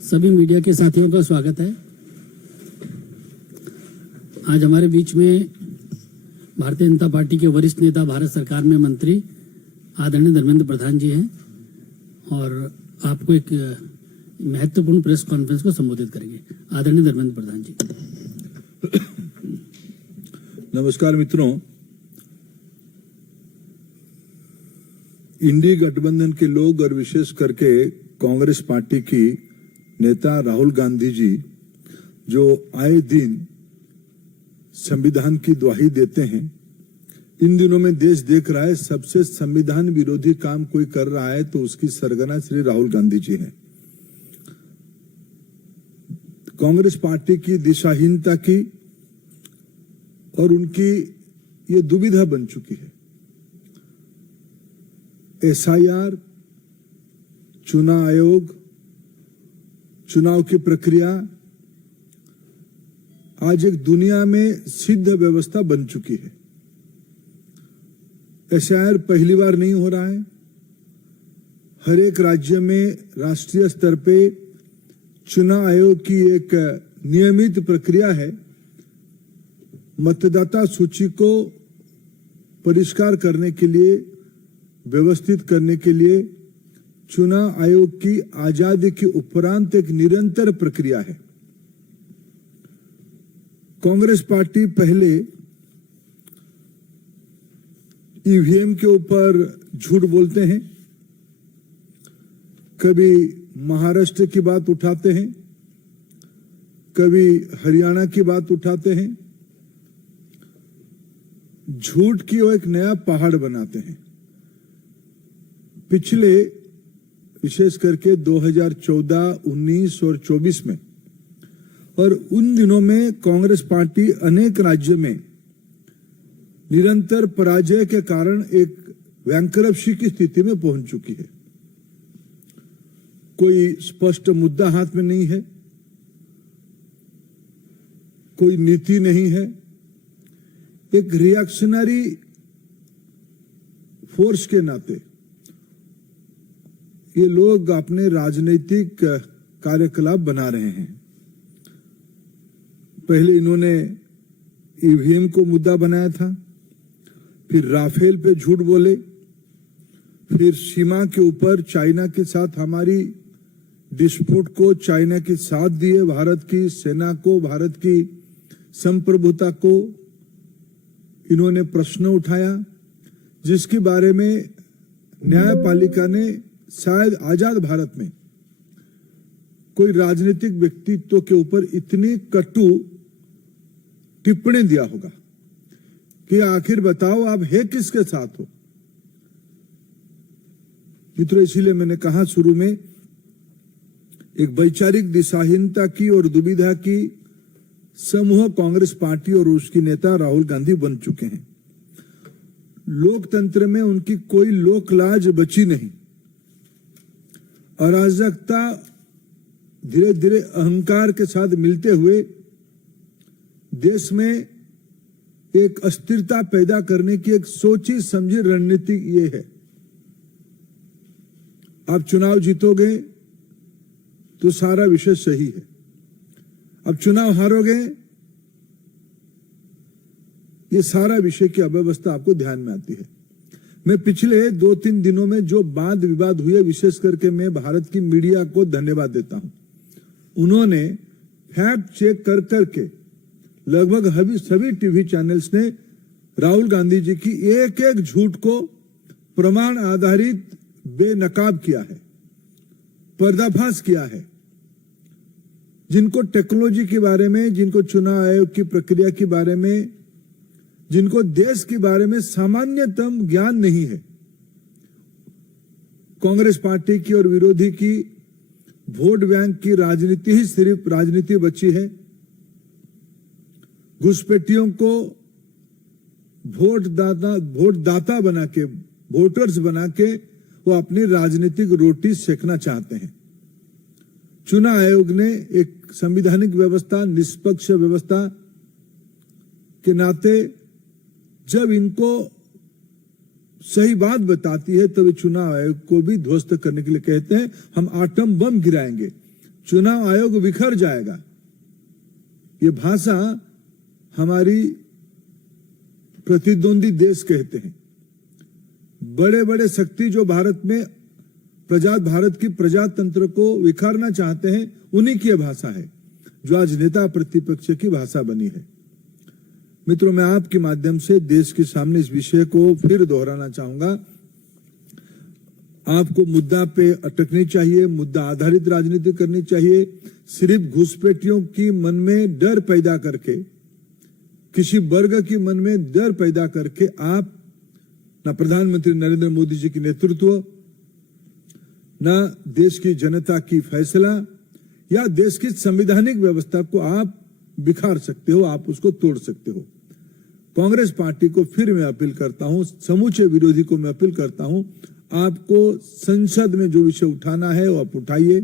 सभी मीडिया के साथियों का स्वागत है। आज हमारे बीच में भारतीय जनता पार्टी के वरिष्ठ नेता, भारत सरकार में मंत्री आदरणीय धर्मेंद्र प्रधान जी हैं और आपको एक महत्वपूर्ण प्रेस कॉन्फ्रेंस को संबोधित करेंगे। आदरणीय धर्मेंद्र प्रधान जी। नमस्कार मित्रों, इंडी गठबंधन के लोग और विशेष करके कांग्रेस पार्टी की नेता राहुल गांधी जी जो आए दिन संविधान की दुहाई देते हैं, इन दिनों में देश देख रहा है सबसे संविधान विरोधी काम कोई कर रहा है तो उसकी सरगना श्री राहुल गांधी जी हैं। कांग्रेस पार्टी की दिशाहीनता की और उनकी ये दुविधा बन चुकी है। एसआईआर, चुनाव आयोग, चुनाव की प्रक्रिया आज एक दुनिया में सिद्ध व्यवस्था बन चुकी है। एसआईआर पहली बार नहीं हो रहा है। हर एक राज्य में राष्ट्रीय स्तर पे चुनाव आयोग की एक नियमित प्रक्रिया है। मतदाता सूची को परिष्कार करने के लिए, व्यवस्थित करने के लिए चुनाव आयोग की आजादी के उपरांत एक निरंतर प्रक्रिया है। कांग्रेस पार्टी पहले ईवीएम के ऊपर झूठ बोलते हैं, कभी महाराष्ट्र की बात उठाते हैं, कभी हरियाणा की बात उठाते हैं। झूठ की वो एक नया पहाड़ बनाते हैं। पिछले विशेष करके 2014, 19 और 24 में और उन दिनों में कांग्रेस पार्टी अनेक राज्यों में निरंतर पराजय के कारण एक बैंकरप्सी की स्थिति में पहुंच चुकी है। कोई स्पष्ट मुद्दा हाथ में नहीं है, कोई नीति नहीं है। एक रिएक्शनरी फोर्स के नाते ये लोग अपने राजनीतिक कार्यकलाप बना रहे हैं। पहले इन्होंने ईवीएम को मुद्दा बनाया था, फिर राफेल पे झूठ बोले, फिर सीमा के ऊपर चाइना के साथ हमारी डिस्प्यूट को चाइना के साथ दिए, भारत की सेना को, भारत की संप्रभुता को इन्होंने प्रश्न उठाया, जिसके बारे में न्यायपालिका ने शायद आजाद भारत में कोई राजनीतिक व्यक्तित्व के ऊपर इतनी कटु टिप्पणी दिया होगा कि आखिर बताओ आप है किसके साथ हो। मित्रों, इसीलिए मैंने कहा शुरू में एक वैचारिक दिशाहीनता की और दुविधा की समूह कांग्रेस पार्टी और उसकी नेता राहुल गांधी बन चुके हैं। लोकतंत्र में उनकी कोई लोकलाज बची नहीं। अराजकता धीरे धीरे अहंकार के साथ मिलते हुए देश में एक अस्थिरता पैदा करने की एक सोची समझी रणनीति ये है। आप चुनाव जीतोगे तो सारा विषय सही है, अब चुनाव हारोगे ये सारा विषय की अव्यवस्था आपको ध्यान में आती है। मैं पिछले 2-3 दिनों में जो वाद विवाद हुए, विशेष करके मैं भारत की मीडिया को धन्यवाद देता हूं। उन्होंने फैक्ट चेक कर करके लगभग सभी टीवी चैनल्स ने राहुल गांधी जी की एक एक झूठ को प्रमाण आधारित बेनकाब किया है, पर्दाफाश किया है। जिनको टेक्नोलॉजी के बारे में, जिनको चुनाव आयोग की प्रक्रिया के बारे में, जिनको देश के बारे में सामान्यतम ज्ञान नहीं है, कांग्रेस पार्टी की और विरोधी की वोट बैंक की राजनीति ही सिर्फ राजनीति बची है। घुसपैठियों को वोट दाता बना के, वोटर्स बना के वो अपनी राजनीतिक रोटी सेकना चाहते हैं। चुनाव आयोग ने एक संवैधानिक व्यवस्था, निष्पक्ष व्यवस्था के नाते जब इनको सही बात बताती है तो वे चुनाव आयोग को भी ध्वस्त करने के लिए कहते हैं हम आटम बम गिराएंगे। चुनाव आयोग बिखर जाएगा। ये भाषा हमारी प्रतिद्वंदी देश कहते हैं। बड़े बड़े शक्ति जो भारत की प्रजातंत्र को विखारना चाहते हैं, उन्हीं की यह भाषा है जो आज नेता प्रतिपक्ष की भाषा बनी है। मित्रों, मैं आपके माध्यम से देश के सामने इस विषय को फिर दोहराना चाहूंगा। आपको मुद्दा पे अटकनी चाहिए, मुद्दा आधारित राजनीति करनी चाहिए। सिर्फ घुसपैठियों की मन में डर पैदा करके, किसी वर्ग की मन में डर पैदा करके आप ना प्रधानमंत्री नरेंद्र मोदी जी की नेतृत्व, ना देश की जनता की फैसला या देश की संवैधानिक व्यवस्था को आप बिखार सकते हो, आप उसको तोड़ सकते हो। कांग्रेस पार्टी को फिर मैं अपील करता हूं, समूचे विरोधी को मैं अपील करता हूं, आपको संसद में जो विषय उठाना है वो आप उठाइए।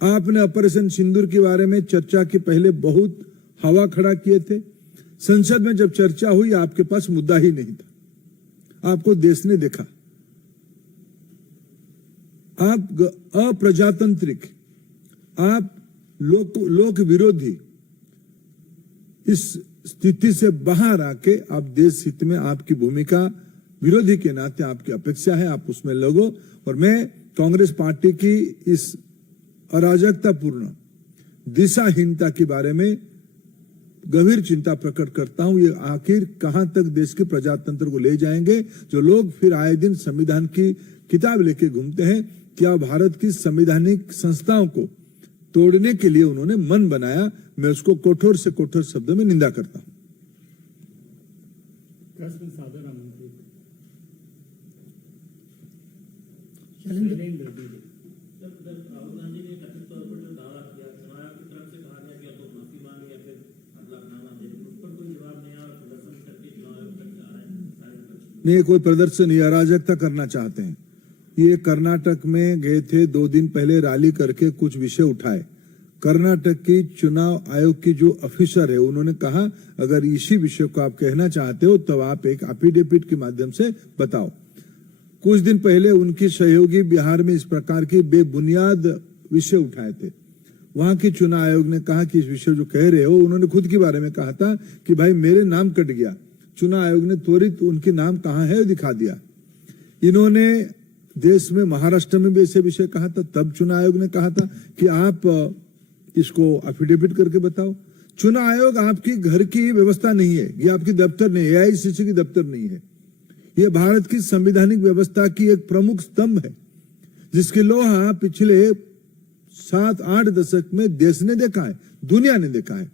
आपने ऑपरेशन सिंदूर के बारे में चर्चा के पहले बहुत हवा खड़ा किए थे। संसद में जब चर्चा हुई, आपके पास मुद्दा ही नहीं था। आपको देश ने देखा। आप अप्रजातांत्रिक, आप लोक विरोधी, इस स्थिति से बाहर आके आप देश हित में आपकी भूमिका, विरोधी के नाते आपकी अपेक्षा है, आप उसमें लगो। और मैं कांग्रेस पार्टी की इस अराजकतापूर्ण दिशाहीनता के बारे में गंभीर चिंता प्रकट करता हूं। ये आखिर कहां तक देश के प्रजातंत्र को ले जाएंगे, जो लोग फिर आए दिन संविधान की किताब लेके घूमते हैं। क्या भारत की संवैधानिक संस्थाओं को तोड़ने के लिए उन्होंने मन बनाया? मैं उसको कठोर से कठोर शब्दों में निंदा करता हूं। प्रश्न सादर आमंत्रित। राहुल गांधी ने कथित तौर पर जो दावा किया, चुनाव आयोग की तरफ से कहा गया कि तो माफी मांगे या फिर हलफनामा दे, उस पर कोई जवाब नहीं आया और प्रदर्शन करके चुनाव आयोग तक जा रहे हैं सारे पक्ष। नहीं, कोई प्रदर्शन नहीं, अराजकता करना चाहते हैं। ये कर्नाटक में गए थे, 2 दिन पहले रैली करके कुछ विषय उठाए। कर्नाटक की चुनाव आयोग की जो ऑफिसर है, उन्होंने कहा अगर इसी विषय को आप कहना चाहते हो तो आप एक एफिडेविट के माध्यम से बताओ। कुछ दिन पहले उनकी सहयोगी बिहार में इस प्रकार की बेबुनियाद विषय उठाए थे। वहां की चुनाव आयोग ने कहा कि इस विषय जो कह रहे हो, उन्होंने खुद के बारे में कहा था कि भाई मेरे नाम कट गया। चुनाव आयोग ने त्वरित उनके नाम कहां है दिखा दिया। इन्होंने देश में महाराष्ट्र में भी ऐसे विषय कहा था, तब चुनाव आयोग ने कहा था कि आप इसको एफिडेविट करके बताओ। चुनाव आयोग आपकी घर की व्यवस्था नहीं है, ये आपकी दफ्तर नहीं है, एआईसीसी की दफ्तर नहीं है। ये भारत की संवैधानिक व्यवस्था की एक प्रमुख स्तंभ है, जिसकी लोहा पिछले 7-8 दशक में देश ने देखा है, दुनिया ने देखा है।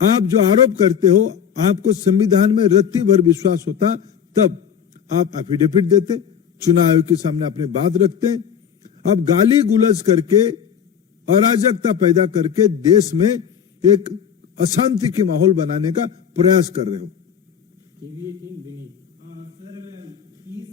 आप जो आरोप करते हो, आपको संविधान में रत्ती भर विश्वास होता तब आप एफिडेविट देते, चुनाव आयोग के सामने अपनी बात रखते। अब गाली गुलज करके, अराजकता पैदा करके देश में एक अशांति की माहौल बनाने का प्रयास कर रहे हो। सर, 30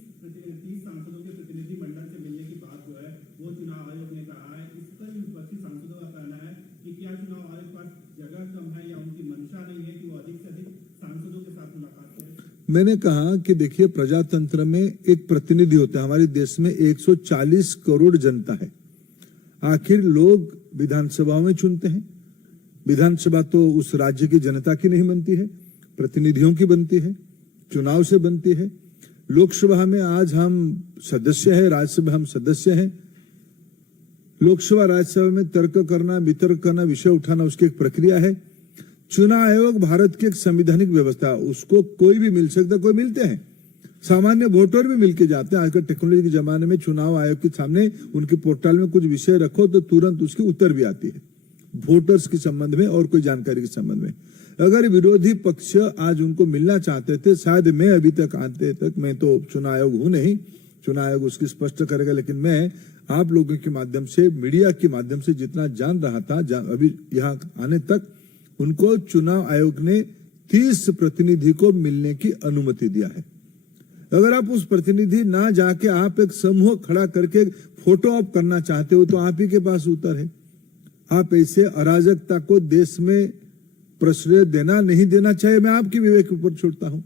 सांसदों के प्रतिनिधि मंडल से मिलने की बात जो है वो चुनाव आयोग ने कहा है। इस पर विपक्षी सांसदों का कहना है कि क्या चुनाव आयोग के पास जगह कम है या उनकी मंशा नहीं है कि वो अधिक से अधिक सांसदों के साथ मुलाकात करें। मैंने कहा कि देखिए, प्रजातंत्र में एक प्रतिनिधि होता है। हमारे देश में 140 करोड़ जनता है। आखिर लोग विधानसभा में चुनते हैं। विधानसभा तो उस राज्य की जनता की नहीं बनती है, प्रतिनिधियों की बनती है, चुनाव से बनती है। लोकसभा में आज हम सदस्य हैं, राज्यसभा हम सदस्य हैं। लोकसभा राज्यसभा में तर्क करना, वितर्क करना, विषय उठाना, उसकी एक प्रक्रिया है। चुनाव आयोग भारत की एक संवैधानिक व्यवस्था, उसको कोई भी मिल सकता, कोई मिलते हैं, सामान्य वोटर भी मिलके जाते हैं। आजकल टेक्नोलॉजी के जमाने में चुनाव आयोग के सामने उनके पोर्टल में कुछ विषय रखो तो तुरंत उसकी उत्तर भी आती है, वोटर्स के संबंध में और कोई जानकारी के संबंध में। अगर विरोधी पक्ष आज उनको मिलना चाहते थे, शायद मैं अभी तक आते तक, मैं तो चुनाव आयोग हूं नहीं, चुनाव आयोग उसकी स्पष्ट करेगा, लेकिन मैं आप लोगों के माध्यम से, मीडिया के माध्यम से जितना जान रहा था, अभी यहाँ आने तक उनको चुनाव आयोग ने 30 प्रतिनिधि को मिलने की अनुमति दिया है। अगर आप उस प्रतिनिधि ना जाके आप एक समूह खड़ा करके फोटो ऑप करना चाहते हो तो आप ही के पास उत्तर है। आप ऐसे अराजकता को देश में प्रश्रय देना नहीं देना चाहिए, मैं आपकी विवेक के ऊपर छोड़ता हूं।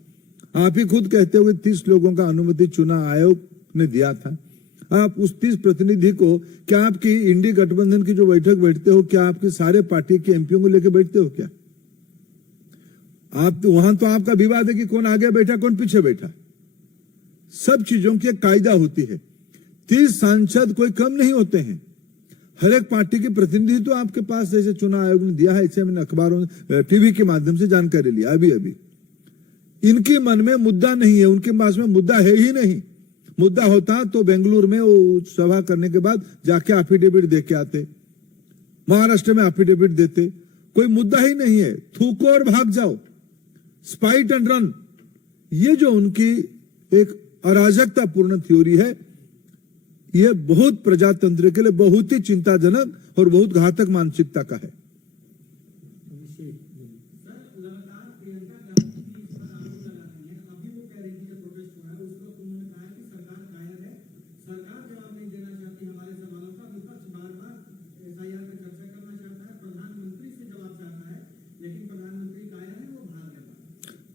आप ही खुद कहते हुए 30 लोगों का अनुमति चुनाव आयोग ने दिया था। आप उस 30 प्रतिनिधि को, क्या आपकी इंडी गठबंधन की जो बैठक बैठते हो, क्या आपके सारे पार्टी के एमपीओ को लेकर बैठते हो क्या? आप तो वहां तो आपका विवाद है कि कौन आगे बैठा कौन पीछे बैठा। सब चीजों की एक कायदा होती है। 30 सांसद कोई कम नहीं होते हैं। हर एक पार्टी के प्रतिनिधि तो आपके पास, जैसे चुनाव आयोग ने दिया है, ऐसे मैंने अखबारों टीवी के माध्यम से जानकारी लिया अभी। इनके मन में मुद्दा नहीं है, उनके पास में मुद्दा है ही नहीं। मुद्दा होता तो बेंगलुरु में वो सभा करने के बाद जाके एफिडेविट दे के आते, महाराष्ट्र में एफिडेविट देते। कोई मुद्दा ही नहीं है, थूको और भाग जाओ, स्पाइट एंड रन। ये जो उनकी एक अराजकता पूर्ण थ्योरी है, यह बहुत प्रजातंत्र के लिए बहुत ही चिंताजनक और बहुत घातक मानसिकता का है।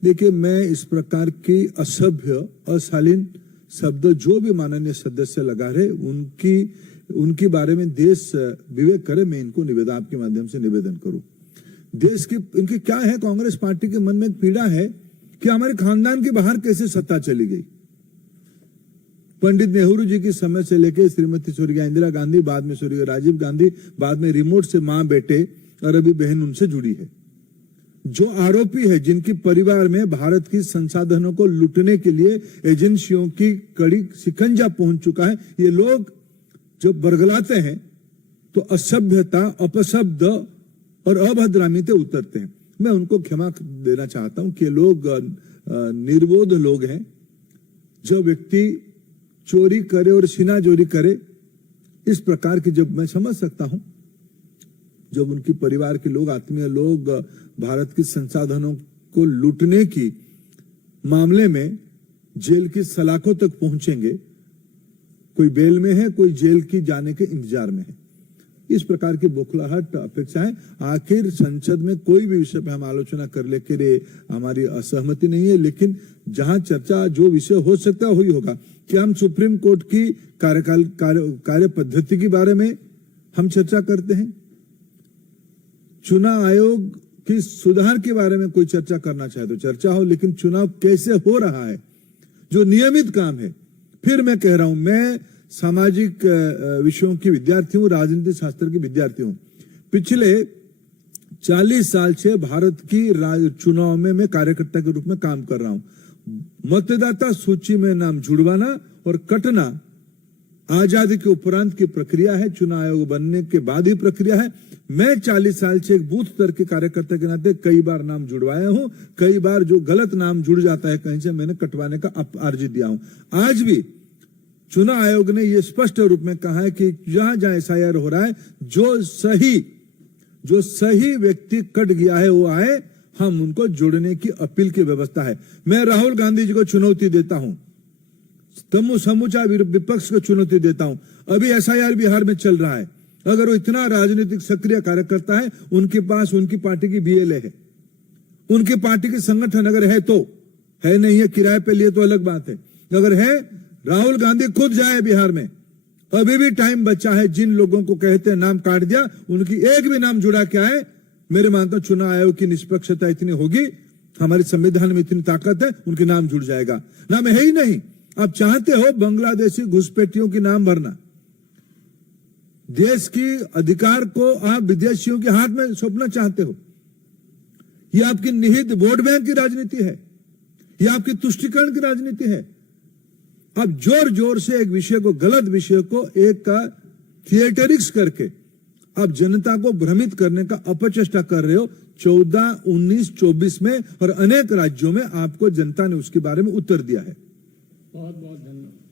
देखिए, मैं इस प्रकार की असभ्य अशालीन शब्द जो भी माननीय सदस्य लगा रहे, उनकी बारे में देश विवेक करे। मैं इनको निवेदन, आपके माध्यम से निवेदन करूं। देश की इनकी क्या है, कांग्रेस पार्टी के मन में एक पीड़ा है कि हमारे खानदान के बाहर कैसे सत्ता चली गई। पंडित नेहरू जी की समय से लेकर श्रीमती स्वर्गीय इंदिरा गांधी, बाद में स्वर्गीय राजीव गांधी, बाद में रिमोट से मां बेटे और अभी बहन उनसे जुड़ी है। जो आरोपी है, जिनकी परिवार में भारत की संसाधनों को लूटने के लिए एजेंसियों की कड़ी शिकंजा पहुंच चुका है, ये लोग जो बरगलाते हैं तो असभ्यता, अपशब्द और अभद्रामी पे उतरते हैं। मैं उनको क्षमा देना चाहता हूं कि लोग निर्बोध लोग हैं। जो व्यक्ति चोरी करे और सीनाजोरी करे, इस प्रकार की, जब मैं समझ सकता हूं, जब उनकी परिवार के लोग, आत्मीय लोग भारत की संसाधनों को लूटने की मामले में जेल की सलाखों तक पहुंचेंगे, कोई बेल में है, कोई जेल की जाने के इंतजार में है। इस प्रकार की बौखलाहट अपेक्षाएं, आखिर संसद में कोई भी विषय पर हम आलोचना कर ले के लिए हमारी असहमति नहीं है, लेकिन जहां चर्चा जो विषय हो सकता है वही होगा। क्या हम सुप्रीम कोर्ट की कार्य पद्धति के बारे में हम चर्चा करते हैं? चुनाव आयोग की सुधार के बारे में कोई चर्चा करना चाहे तो चर्चा हो, लेकिन चुनाव कैसे हो रहा है, जो नियमित काम है। फिर मैं कह रहा हूं, मैं सामाजिक विषयों की विद्यार्थी हूं, राजनीति शास्त्र की विद्यार्थी हूं। पिछले 40 साल से भारत की चुनाव में मैं कार्यकर्ता के रूप में काम कर रहा हूं। मतदाता सूची में नाम जुड़वाना और कटना आजादी के उपरांत की प्रक्रिया है, चुनाव आयोग बनने के बाद ही प्रक्रिया है। मैं 40 साल से एक बूथ स्तर के कार्यकर्ता के नाते कई बार नाम जुड़वाया हूं, कई बार जो गलत नाम जुड़ जाता है कहीं से, मैंने कटवाने का अर्जी दिया हूं। आज भी चुनाव आयोग ने यह स्पष्ट रूप में कहा है कि जहां जहां एसआईआर हो रहा है, जो सही व्यक्ति कट गया है वो आए, हम उनको जोड़ने की अपील की व्यवस्था है। मैं राहुल गांधी जी को चुनौती देता हूं, समूचा विपक्ष को चुनौती देता हूं। अभी एसआईआर बिहार में चल रहा है, अगर वो इतना राजनीतिक सक्रिय कार्यकर्ता है, उनके पास उनकी पार्टी की बीएलए है, उनकी पार्टी के संगठन अगर है तो है, नहीं है किराए पे लिए तो अलग बात है। अगर है, राहुल गांधी खुद जाए बिहार में, अभी भी टाइम बचा है। जिन लोगों को कहते हैं नाम काट दिया, उनकी एक भी नाम जुड़ा के आए। मेरे मानता हूं चुनाव आयोग की निष्पक्षता इतनी होगी, हमारे संविधान में इतनी ताकत है, उनके नाम जुड़ जाएगा। नाम है ही नहीं। आप चाहते हो बांग्लादेशी घुसपैठियों के नाम भरना, देश की अधिकार को आप विदेशियों के हाथ में सौंपना चाहते हो। यह आपकी निहित वोट बैंक की राजनीति है, यह आपकी तुष्टीकरण की राजनीति है। आप जोर जोर से एक विषय को, गलत विषय को एक का थिएटरिक्स करके आप जनता को भ्रमित करने का अपचेष्टा कर रहे हो। 14, 19, 24 में और अनेक राज्यों में आपको जनता ने उसके बारे में उत्तर दिया है। बहुत बहुत धन्यवाद।